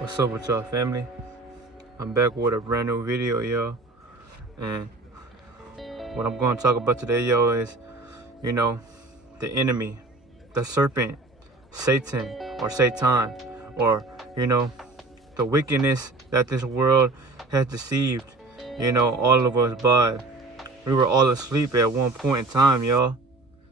What's up with y'all, family? I'm back with a brand new video, y'all. And what I'm going to talk about today, y'all, is, the enemy, the serpent, Satan, or Satan, or, the wickedness that this world has deceived, all of us by. We were all asleep at one point in time, y'all.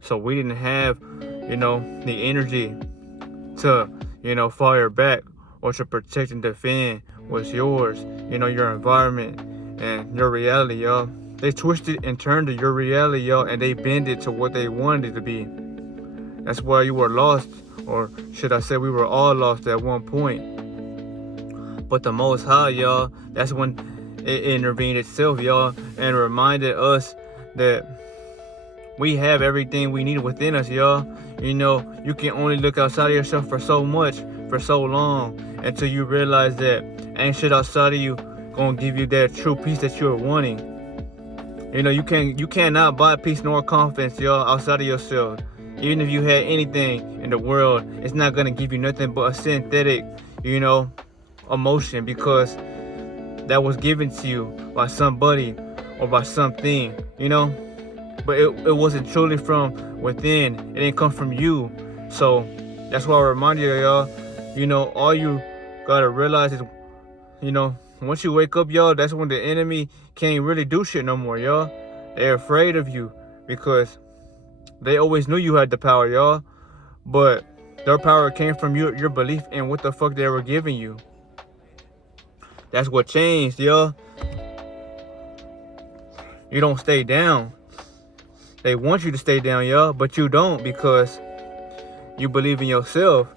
So we didn't have, the energy to, fire back or to protect and defend what's yours, your environment and your reality, y'all. They twisted and turned to your reality, y'all, and they bend it to what they wanted it to be. That's why you were lost, or should I say we were all lost at one point. But the Most High, y'all, that's when it intervened itself, y'all, and reminded us that we have everything we need within us, y'all. You can only look outside of yourself for so much, for so long, until you realize that ain't shit outside of you gonna give you that true peace that you're wanting. You cannot buy peace nor confidence, y'all, outside of yourself. Even if you had anything in the world, it's not gonna give you nothing but a synthetic, emotion, because that was given to you by somebody or by something, but it wasn't truly from within. It didn't come from you. So that's why I remind you, y'all, all you gotta realize is, once you wake up, y'all, that's when the enemy can't really do shit no more, y'all. They're afraid of you because they always knew you had the power, y'all. But their power came from your belief in what the fuck they were giving you. That's what changed, y'all. You don't stay down. They want you to stay down, y'all, but you don't, because you believe in yourself.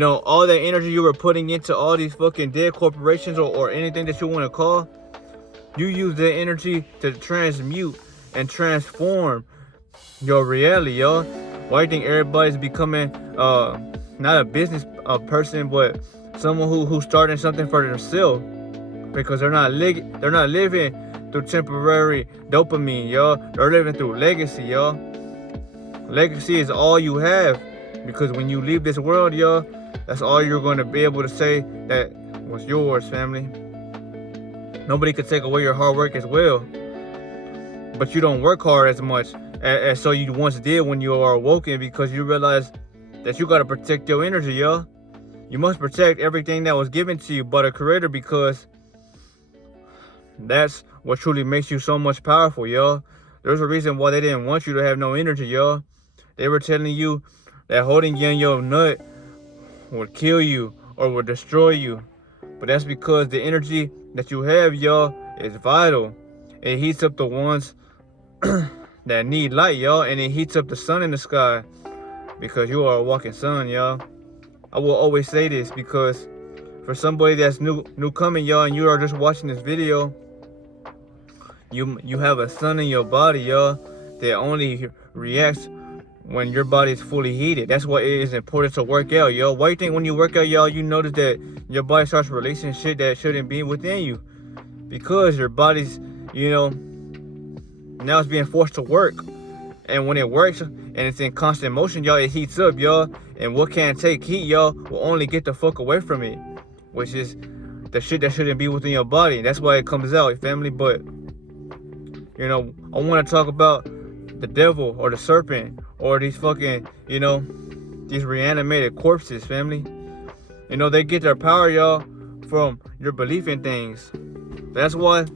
All that energy you were putting into all these fucking dead corporations or anything that you want to call, you use that energy to transmute and transform your reality, y'all. Why do you think everybody's becoming not a business person, but someone who's starting something for themselves? Because they're not living through temporary dopamine, y'all. They're living through legacy, y'all. Legacy is all you have, because when you leave this world, y'all, that's all you're going to be able to say that was yours, family. Nobody could take away your hard work as well, but you don't work hard as much as so you once did when you are awoken, because you realize that you got to protect your energy, y'all. You must protect everything that was given to you by the Creator, because that's what truly makes you so much powerful, y'all. There's a reason why they didn't want you to have no energy, y'all. They were telling you that holding you in your nut would kill you or would destroy you. But that's because the energy that you have, y'all, is vital. It heats up the ones that need light, y'all, and it heats up the sun in the sky, because you are a walking sun, y'all. I will always say this, because for somebody that's new coming, y'all, and you are just watching this video, you have a sun in your body, y'all, that only reacts when your body is fully heated. That's why it is important to work out, y'all. Why you think when you work out, y'all, you notice that your body starts releasing shit that shouldn't be within you? Because your body's, now it's being forced to work. And when it works and it's in constant motion, y'all, it heats up, y'all. And what can't take heat, y'all, will only get the fuck away from it, which is the shit that shouldn't be within your body. That's why it comes out, family. But I want to talk about the devil or the serpent or these fucking, these reanimated corpses, family. They get their power, y'all, from your belief in things. That's why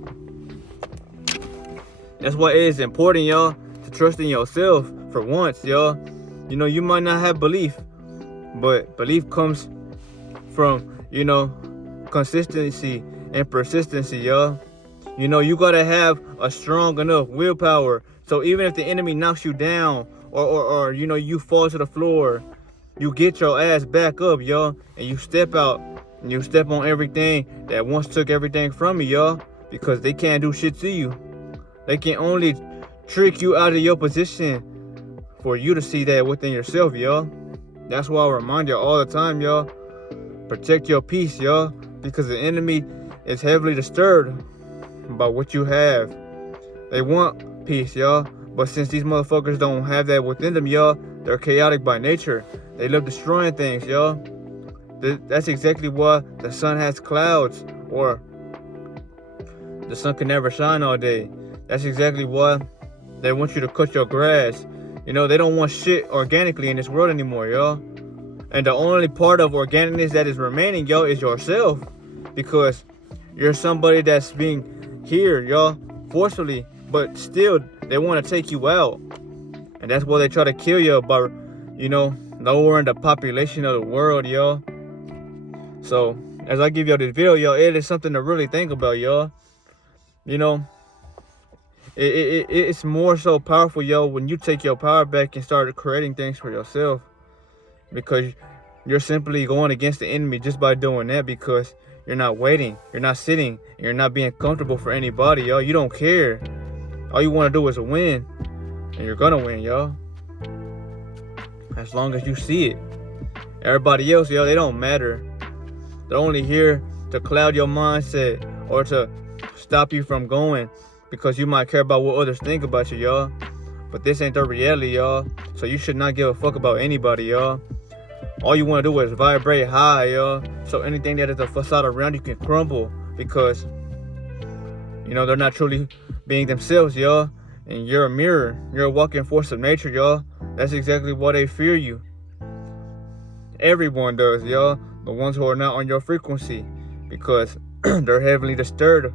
it is important, y'all, to trust in yourself for once, y'all. You might not have belief, but belief comes from, consistency and persistency, y'all. You gotta have a strong enough willpower, so even if the enemy knocks you down or you fall to the floor, you get your ass back up, y'all, and you step out and you step on everything that once took everything from you, y'all, because they can't do shit to you. They can only trick you out of your position for you to see that within yourself, y'all. That's why I remind you all the time, y'all, protect your peace, y'all, because the enemy is heavily disturbed by what you have. They want peace, y'all, but since these motherfuckers don't have that within them, y'all, they're chaotic by nature. They love destroying things, y'all. That's exactly why the sun has clouds, or the sun can never shine all day. That's exactly why they want you to cut your grass. You know, they don't want shit organically in this world anymore, y'all. And the only part of organicness that is remaining, y'all, is yourself. Because you're somebody that's being here, y'all, forcefully, but still they want to take you out. And that's why they try to kill you by, you know, lowering the population of the world, y'all. So as I give y'all this video, y'all, it is something to really think about, y'all. You know, it's more so powerful, yo, when you take your power back and start creating things for yourself. Because you're simply going against the enemy just by doing that, because you're not waiting, you're not sitting, and you're not being comfortable for anybody, yo. You don't care. All you want to do is win, and you're gonna win, yo. As long as you see it. Everybody else, yo, they don't matter. They're only here to cloud your mindset or to stop you from going, because you might care about what others think about you, y'all. But this ain't the reality, y'all. So you should not give a fuck about anybody, y'all. All you want to do is vibrate high, y'all. So anything that is a facade around you can crumble, because, you know, they're not truly being themselves, y'all. And you're a mirror. You're a walking force of nature, y'all. That's exactly why they fear you. Everyone does, y'all. The ones who are not on your frequency, because they're heavily disturbed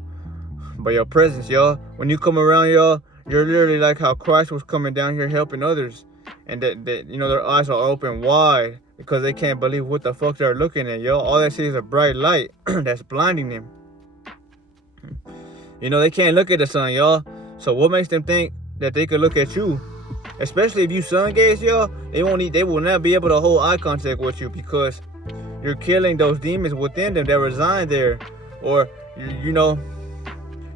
by your presence, y'all. When you come around, y'all, you're literally like how Christ was coming down here helping others, and that you know, their eyes are open wide because they can't believe what the fuck they're looking at, y'all. All they see is a bright light that's blinding them. You know, they can't look at the sun, y'all. So what makes them think that they could look at you? Especially if you sun gaze, y'all, they will not be able to hold eye contact with you, because you're killing those demons within them that reside there. Or, you know,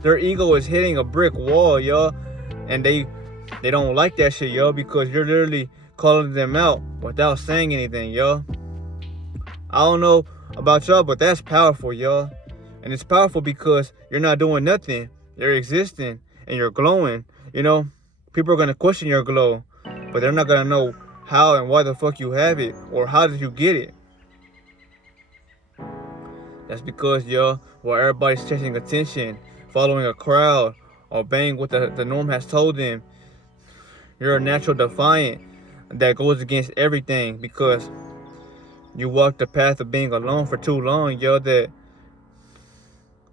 their ego is hitting a brick wall, y'all. And they don't like that shit, y'all, because you're literally calling them out without saying anything, y'all. I don't know about y'all, but that's powerful, y'all. And it's powerful because you're not doing nothing. You're existing and you're glowing. You know, people are going to question your glow, but they're not going to know how and why the fuck you have it, or how did you get it. That's because, y'all, while everybody's chasing attention, following a crowd, obeying what the norm has told them, you're a natural defiant that goes against everything, because you walked the path of being alone for too long, yo, that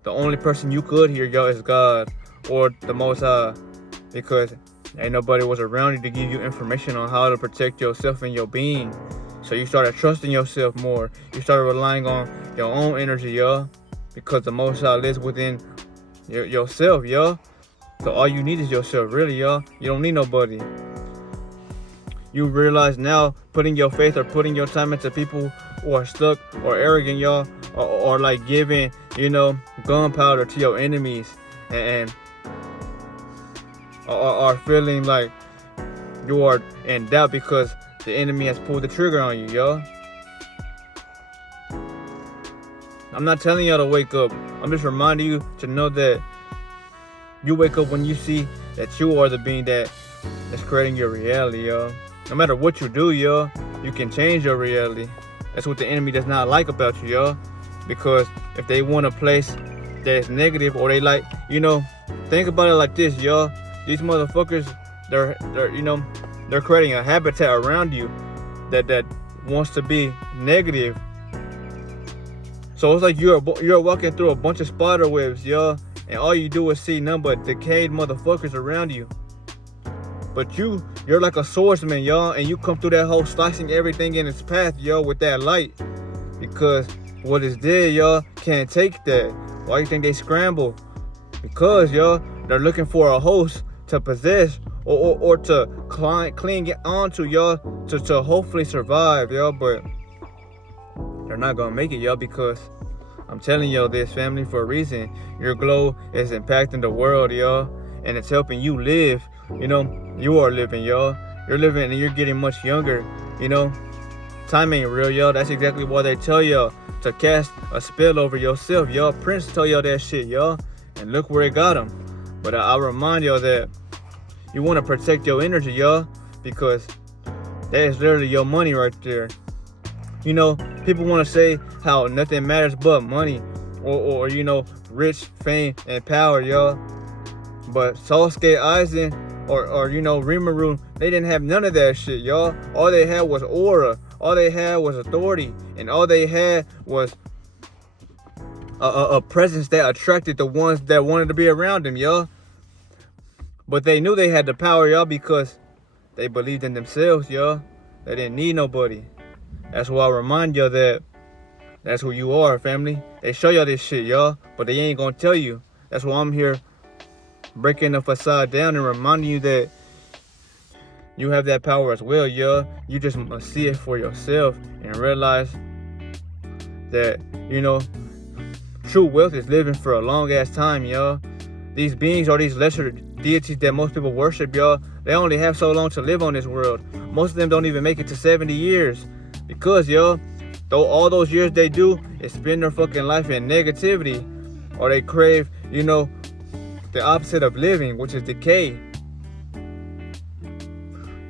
the only person you could hear, yo, is God or the Most High, because ain't nobody was around you to give you information on how to protect yourself and your being. So you started trusting yourself more. You started relying on your own energy, yo, because the Most High lives within yourself, yo. So all you need is yourself, really, yo. You don't need nobody. You realize now, putting your faith or putting your time into people who are stuck or arrogant, y'all, or like giving, you know, gunpowder to your enemies, and are feeling like you are in doubt because the enemy has pulled the trigger on you, y'all. I'm not telling y'all to wake up. I'm just reminding you to know that you wake up when you see that you are the being that's creating your reality, y'all. No matter what you do, y'all, you can change your reality. That's what the enemy does not like about you, y'all. Because if they want a place that's negative, or they like, you know, think about it like this, y'all. These motherfuckers, they're you know, they're creating a habitat around you that wants to be negative. So it's like you're walking through a bunch of spider webs, y'all, and all you do is see nothing but decayed motherfuckers around you. But you're like a swordsman, y'all, and you come through that hole slicing everything in its path, y'all, with that light. Because what is there, y'all, can't take that. Why you think they scramble? Because, y'all, they're looking for a host to possess or to cling onto, y'all, to hopefully survive, y'all. But they're not gonna make it, y'all, because I'm telling y'all this, family, for a reason. Your glow is impacting the world, y'all, and it's helping you live. You know, you are living, y'all. You're living and you're getting much younger. You know, time ain't real, y'all. That's exactly why they tell y'all to cast a spell over yourself, y'all. Prince tell y'all that shit, y'all, and look where it got him. But I remind y'all that you want to protect your energy, y'all, because that is literally your money right there. You know, people want to say how nothing matters but money, or you know, rich, fame, and power, y'all. But Sasuke Aizen or you know, Rimuru, they didn't have none of that shit, y'all. All they had was aura. All they had was authority, and all they had was a presence that attracted the ones that wanted to be around them, y'all. But they knew they had the power, y'all, because they believed in themselves, y'all. They didn't need nobody. That's why I remind y'all that that's who you are, family. They show y'all this shit, y'all, but they ain't gonna tell you. That's why I'm here breaking the facade down and reminding you that you have that power as well, y'all. You just must see it for yourself and realize that, you know, true wealth is living for a long ass time, y'all. These beings are these lesser deities that most people worship, y'all. They only have so long to live on this world. Most of them don't even make it to 70 years. Because, y'all, though all those years they do is spend their fucking life in negativity. Or they crave, you know, the opposite of living, which is decay.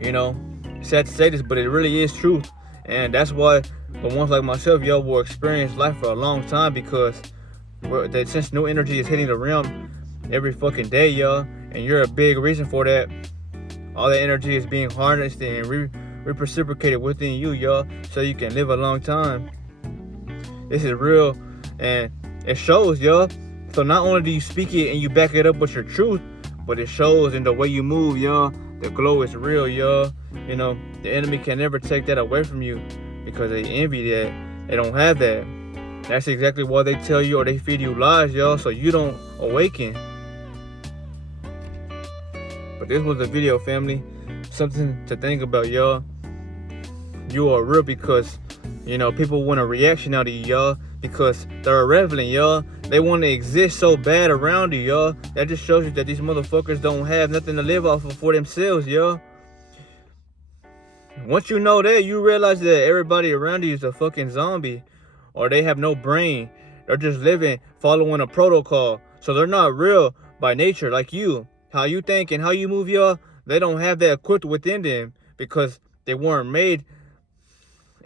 You know, it's sad to say this, but it really is truth. And that's why the ones like myself, y'all, will experience life for a long time, because since new energy is hitting the realm every fucking day, y'all, and you're a big reason for that. All that energy is being harnessed and reciprocated within you, y'all, so you can live a long time. This is real, and it shows, y'all. So not only do you speak it and you back it up with your truth, but it shows in the way you move, y'all. The glow is real, y'all. You know, the enemy can never take that away from you because they envy that. They don't have that. That's exactly why they tell you or they feed you lies, y'all, so you don't awaken. But this was the video, family. Something to think about, y'all. You are real because, you know, people want a reaction out of you, y'all, because they're irrelevant, y'all. They want to exist so bad around you, y'all. That just shows you that these motherfuckers don't have nothing to live off of for themselves, y'all. Once you know that, you realize that everybody around you is a fucking zombie, or they have no brain. They're just living, following a protocol. So they're not real by nature like you. How you think and how you move, y'all, they don't have that equipped within them because they weren't made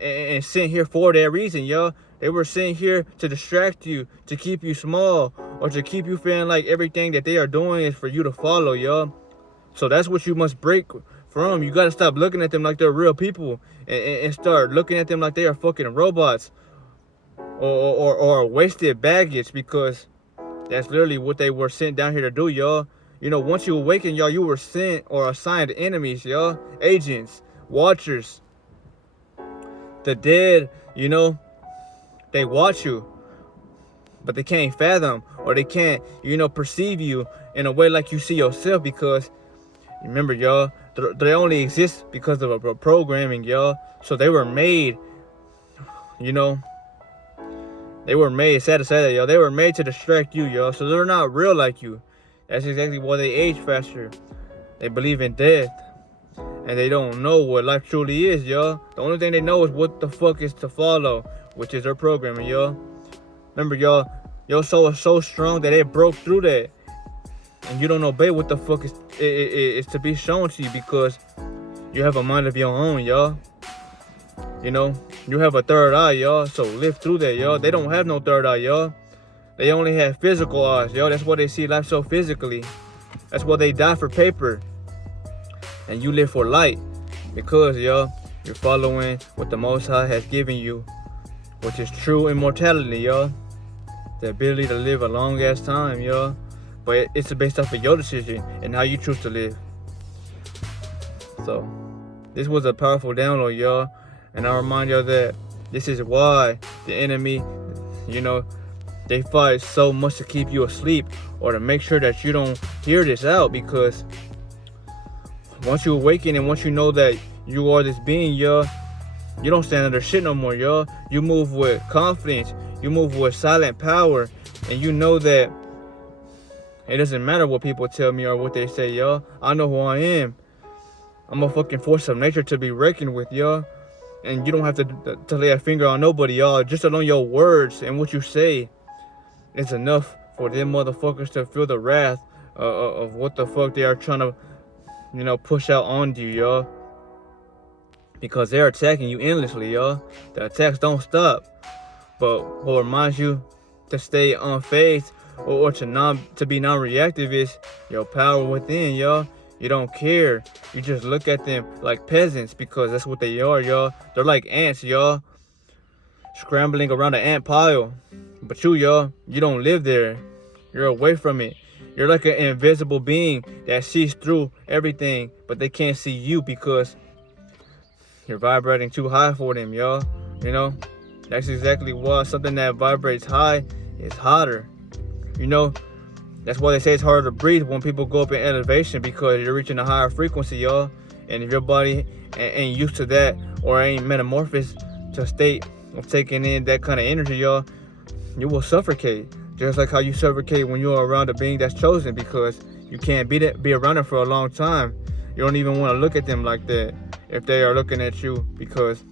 and sent here for that reason, y'all. They were sent here to distract you, to keep you small, or to keep you feeling like everything that they are doing is for you to follow, y'all. So that's what you must break from. You gotta stop looking at them like they're real people and start looking at them like they are fucking robots or wasted baggage, because that's literally what they were sent down here to do, y'all. You know, once you awaken, y'all, you were sent or assigned enemies, y'all. Agents, watchers, the dead, you know, they watch you, but they can't fathom or they can't, you know, perceive you in a way like you see yourself, because remember, y'all, they only exist because of a programming, y'all. So they were made, you know, they were made, sad to say that, y'all, they were made to distract you, y'all. So they're not real like you. That's exactly why they age faster. They believe in death. And they don't know what life truly is, y'all. The only thing they know is what the fuck is to follow, which is their programming, y'all. Remember, y'all, your soul is so strong that it broke through that. And you don't obey what the fuck is to be shown to you, because you have a mind of your own, y'all. You know, you have a third eye, y'all. So live through that, y'all. They don't have no third eye, y'all. They only have physical eyes, y'all. That's why they see life so physically. That's why they die for paper. And you live for light. Because, y'all, you're following what the Most High has given you, which is true immortality, y'all. The ability to live a long ass time, y'all. But it's based off of your decision and how you choose to live. So, this was a powerful download, y'all. And I remind y'all that this is why the enemy, you know, they fight so much to keep you asleep or to make sure that you don't hear this out, because once you awaken and once you know that you are this being, y'all, you don't stand under shit no more, y'all. You move with confidence. You move with silent power. And you know that it doesn't matter what people tell me or what they say, y'all. I know who I am. I'm a fucking force of nature to be reckoned with, y'all. And you don't have to lay a finger on nobody, y'all. Just alone your words and what you say, it's enough for them motherfuckers to feel the wrath of what the fuck they are trying to, you know, push out on you, y'all. because they're attacking you endlessly, y'all. The attacks don't stop. But what reminds you to stay unfazed or to be non-reactive is your power within, y'all. You don't care. You just look at them like peasants because that's what they are, y'all. They're like ants, y'all, scrambling around an ant pile. But y'all, you don't live there. You're away from it. You're like an invisible being that sees through everything, but they can't see you because you're vibrating too high for them, y'all. You know, that's exactly why something that vibrates high is hotter. You know, that's why they say it's harder to breathe when people go up in elevation, because you're reaching a higher frequency, y'all. And if your body ain't used to that or ain't metamorphosed to a state of taking in that kind of energy, y'all, you will suffocate. Just like how you suffocate when you're around a being that's chosen, because you can't be around them for a long time. You don't even want to look at them like that if they are looking at you, because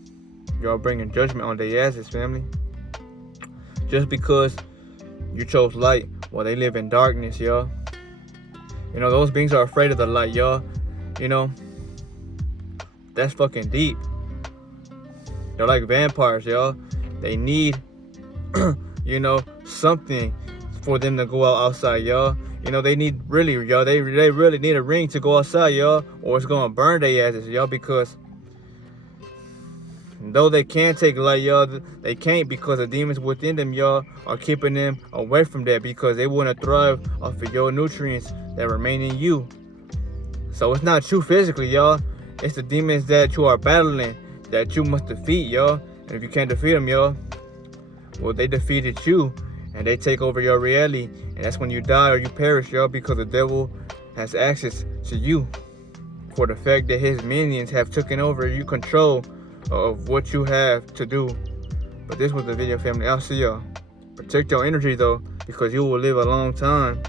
you're bringing judgment on their asses, family. Just because you chose light while they live in darkness, y'all. You know, those beings are afraid of the light, y'all. You know, that's fucking deep. They're like vampires, y'all. They need you know, something for them to go outside, y'all. You know, they need y'all, they really need a ring to go outside, y'all, or it's gonna burn their asses, y'all, because though they can take light, y'all, they can't, because the demons within them, y'all, are keeping them away from that, because they want to thrive off of your nutrients that remain in you. So it's not you physically, y'all. It's the demons that you are battling that you must defeat, y'all. And if you can't defeat them, y'all, well, they defeated you, and they take over your reality, and that's when you die or you perish, y'all, because the devil has access to you for the fact that his minions have taken over you control of what you have to do. But this was the video, family. I'll see y'all. Protect your energy, though, because you will live a long time.